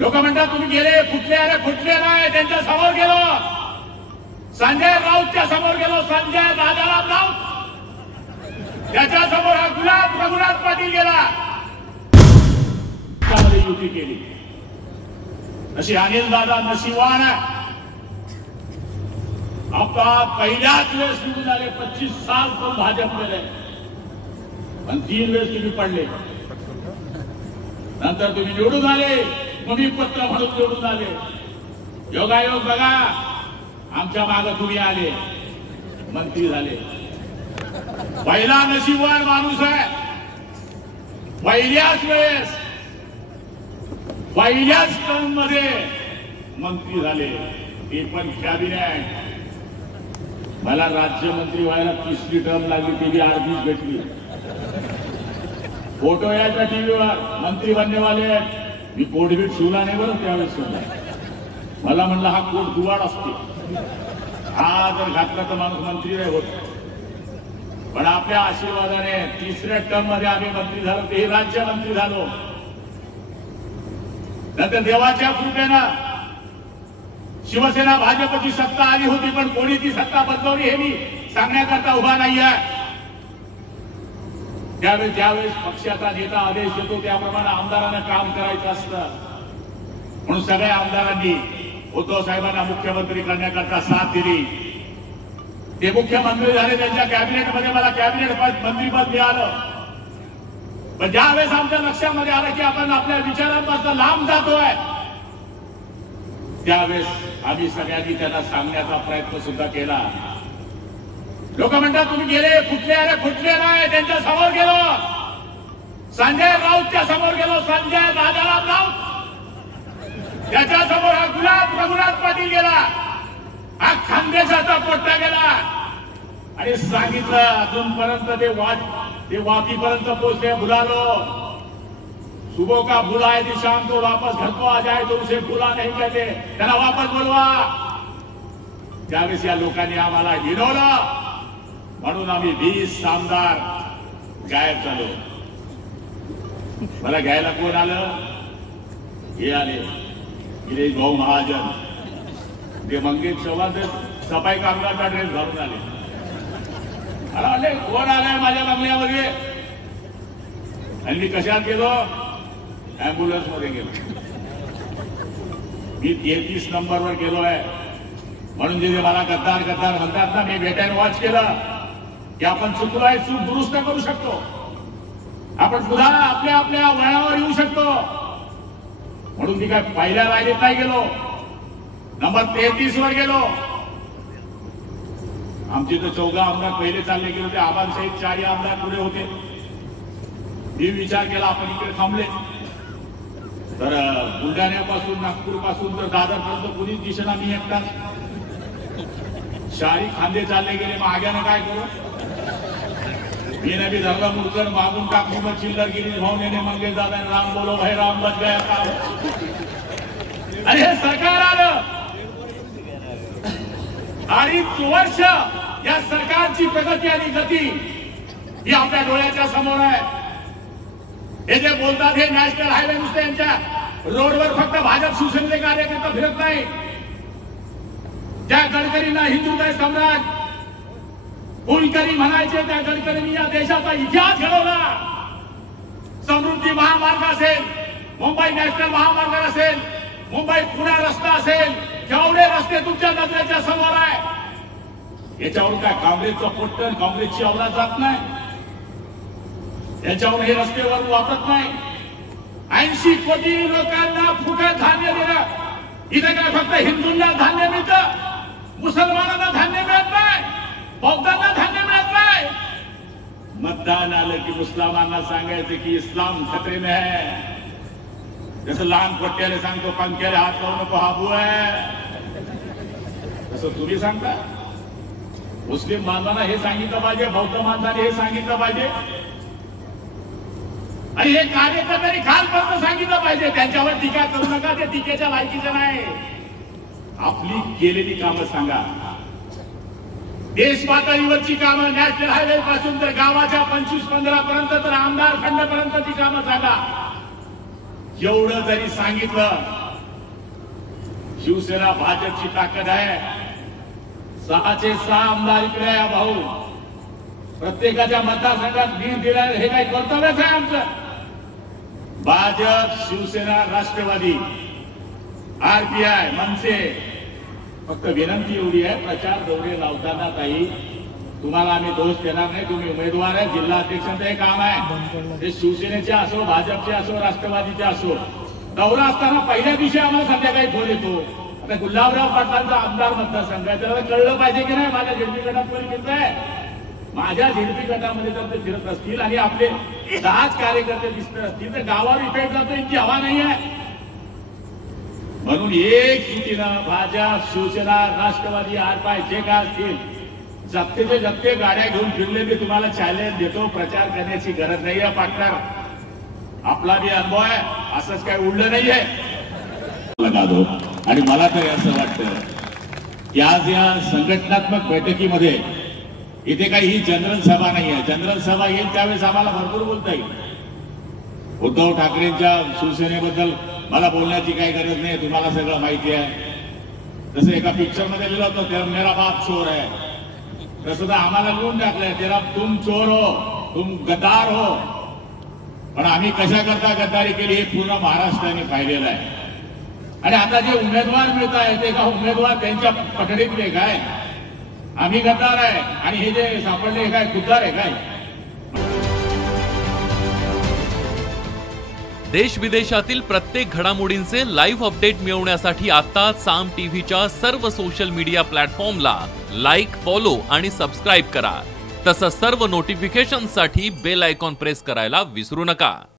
लोक म्हणतात तुम्ही गेले कुठले, अरे कुठले नाही, त्यांच्या समोर गेलो, संजय राऊतच्या समोर गेलो, संजय दादाराम राऊत त्याच्या समोर हा गुलाब रघुनाथ पाटील गेला, त्यामध्ये युती केली. अशी अनिल दादा नशिबान आपला पहिल्याच वेळेस निवडून आले. 25 साल तो भाजपमध्ये पण 3 वेळेस तुम्ही पडले, नंतर तुम्ही निवडून आले, पत्र म्हणून निवडून आले. योगायोग बघा, आमच्या मागे तुम्ही आले, मंत्री झाले. पहिला नशीबवान माणूस आहे, पहिल्याच वेळेस पहिल्याच टर्म मध्ये मंत्री झाले, ते पण कॅबिनेट. मला राज्यमंत्री व्हायला 3री टर्म लागली, ती बी अर्धीच भेटली. फोटो यायचा टीव्हीवर, मंत्री बनने वाले. मी कोटबीट शिवला नाही बरं त्यावेळेस. मला म्हणलं हा कोट दुवाड असते, हा जर घातला तर माणूस मंत्री नाही होत. पण आपल्या आशीर्वादाने 3ऱ्या टर्म मध्ये आम्ही मंत्री झालो, ते राज्यमंत्री झालो. नंतर देवाच्या कृपेनं शिवसेना भाजपची सत्ता आली होती, पण कोणी ती सत्ता बदलवली हे मी सांगण्याकरता उभा नाही आहे. ज्यावेळेस पक्षाचा नेता आदेश देतो त्याप्रमाणे आमदारांना काम करायचं असतं. म्हणून सगळ्या आमदारांनी उद्धव साहेबांना मुख्यमंत्री करण्याकरता साथ दिली. ते मुख्यमंत्री झाले, त्यांच्या कॅबिनेटमध्ये मला कॅबिनेट मंत्रीपद मिळालं. पण ज्यावेळेस आमच्या लक्षामध्ये आलं की आपण आपल्या विचारांपासून लांब जातोय, त्यावेळेस आम्ही सगळ्यांनी त्यांना सांगण्याचा प्रयत्न सुद्धा केला. लोक म्हणतात तुम्ही गेले कुठले, अरे कुठले नाही, त्यांच्या समोर गेलो, संजय राऊतच्या समोर गेलो, संजय दादाराम राऊत त्याच्या समोर हा गुलाब रघुनाथ पाटील गेला, हा खानदेशाचा पोट्टा गेला. आणि सांगितलं अजूनपर्यंत ते वाकीपर्यंत पोहोचले. बुलालो, सुबह का बुला है ती शाम को वापस घर को आ जाए तो उसे बुला नहीं कहते, त्यांना वापस बोलवा. त्यावेळेस या लोकांनी आम्हाला हिरवलं, म्हणून आम्ही 20 आमदार गायब झालो. मला घ्यायला कोण आलं? हे आले गिरीश भाऊ महाजन, ते मंगेश चव्हाण सफाई कामगारचा ड्रेस घालून आले. आले कोण आलाय माझ्या बंगल्यामध्ये? आणि मी कशात गेलो? अँब्युलन्स मध्ये गेलो. मी 33 नंबरवर गेलो आहे. म्हणून जे मला गद्दार गद्दार म्हणतात ना, मी वेट अँड वॉच केलं की आपण चुकलो आहे, चूक दुरुस्त करू शकतो, आपण पुन्हा आपल्या आपल्या वळणावर येऊ शकतो. म्हणून मी काय पहिल्या राहिलेत नाही गेलो, नंबर 33 वर गेलो. आमचे तर 14 आमदार पहिले चालले गेले होते, आबांसहित 4 आमदार पुढे होते. मी विचार केला आपण इकडे थांबले तर बुलढाण्यापासून नागपूरपासून तर दादरपर्यंत कुणीच दिसेना, मी एकटाच. 4 खांदे चालले गेले, मग आग्यानं काय करू? मी ने भी धरला मुडकर मागून टाकली, मग चिल्लर गिरीश भाऊ ने मंगेश दादा राम बोलो भाई राम बच गया काम. आणि हे सरकार आलं, 2.5 वर्ष या सरकारची प्रगती आणि गती ही आपल्या डोळ्याच्या समोर आहे. हे जे बोलतात हे नॅशनल हायवे नुसते यांच्या रोडवर फक्त भाजप शिवसेनेचे कार्यकर्ता फिरत नाही. ज्या गडकरींना हिंदुत्व सम्राट होळकरी म्हणायचे, त्या गडकरींनी या देशाचा इतिहास घडवला. समृद्धी महामार्ग असेल, मुंबई नॅशनल महामार्ग असेल, मुंबई पुणे रस्ता असेल, जेवढे रस्ते तुमच्या नजरेच्या समोर आहे, याच्यावर काय काँग्रेसचं पोट्टन, काँग्रेसची अवलाद जात नाही, याच्यावर हे रस्त्यावर वापरत नाही. 80 कोटी लोकांना फुकट धान्य दिलं. इथे काय फक्त हिंदूंना धान्य मिळतं, मुसलमानांना धान्य मिळत नाही, बौद्धांना धान्य मिळत नाही. मतदान आलं की मुसलमानांना सांगायचं की इस्लाम खतरे में है. जसं लहान पट्ट्याने सांगतो पंख्याने हात लावू नको, हा बुवा आहे, तसं तुम्ही सांगता. मुस्लिम बांधवांना हे सांगितलं पाहिजे, बौद्ध माणसाने हे सांगितलं पाहिजे, आणि हे कार्यकर्त्यांनी खालपर्यंत सांगितलं पाहिजे. त्यांच्यावर टीका करू नका, ते टीकेच्या लायकीचं नाही. आपली केलेली कामं सांगा, देश पातळीवरची कामं, नॅशनल हायवे पासून तर गावाच्या 25-15 पर्यंत तर आमदार खंडपर्यंतची कामं सांगा. एवढं जरी सांगितलं शिवसेना भाजपची ताकद आहे. 6चे 6 आमदार इकडे आहे भाऊ. प्रत्येकाच्या मतदारसंघात लीड दिलं हे काही कर्तव्यच आहे आमचं. भाजप, शिवसेना, राष्ट्रवादी, आरपीआय, मनसे. फक्त विनंती एवढी आहे, प्रचार दौरे लावताना ताई तुम्हाला आम्ही दोष देणार नाही. तुम्ही उमेदवार आहे, जिल्हा अध्यक्षांचं हे काम आहे. ते शिवसेनेचे असो, भाजपचे असो, राष्ट्रवादीचे असो. दौरा असताना पहिल्या दिवशी आम्हाला संध्याकाळी फोन येतो. आता गुलाबराव पाटलांचा आमदार मतदारसंघ आहे, त्याला कळलं पाहिजे की नाही माझ्या झेडपी गटात कोणी फिरत आहे. माझ्या झेडपी गटामध्ये जर ते फिरत असतील आणि आपले 10 कार्यकर्ते दिसत असतील तर गावावर इफेक्ट जातो, इतकी हवा नाही आहे. म्हणून एक युतीनं भाजप, शिवसेना, राष्ट्रवादी, आरपाय जे काय असतील जप्तेचे जप्ते गाड्या घेऊन फिरले मी तुम्हाला चॅलेंज देतो. प्रचार करण्याची गरज नाहीये. पार्टनर आपला बी अनुभव आहे, असंच काय उडलं नाहीये. आणि मला तरी असं वाटतं की आज या संघटनात्मक बैठकीमध्ये इथे काही ही जनरल सभा नाही आहे. जनरल सभा येईल त्यावेळेस आम्हाला भरपूर बोलता येईल. उद्धव ठाकरेंच्या शिवसेनेबद्दल मला बोलण्याची काही गरज नाही, तुम्हाला सगळं माहिती आहे. जसं एका पिक्चर मध्ये लिहिलं होतं तेरा मेरा बाप चोर आहे, तसं तर आम्हाला लिहून टाकलंय तेरा तुम चोर हो, तुम गद्दार हो. पण आम्ही कशा करता गद्दारी केली हे पूर्ण महाराष्ट्राने पाहिलेलं आहे. आणि आता जे उमेदवार मिळत आहे ते का उमेदवार त्यांच्या पठडीतले काय आम्ही गद्दार आहे आणि हे जे सापडले काय खुद्दार आहे काय. देश विदेशातील प्रत्येक घडामोडींचे लाईव्ह अपडेट मिळवण्यासाठी आता साम टीव्हीच्या सर्व सोशल मीडिया प्लॅटफॉर्मला लाईक, फॉलो आणि सबस्क्राईब करा. तसंच सर्व नोटिफिकेशनसाठी बेल आयकॉन प्रेस करायला विसरू नका.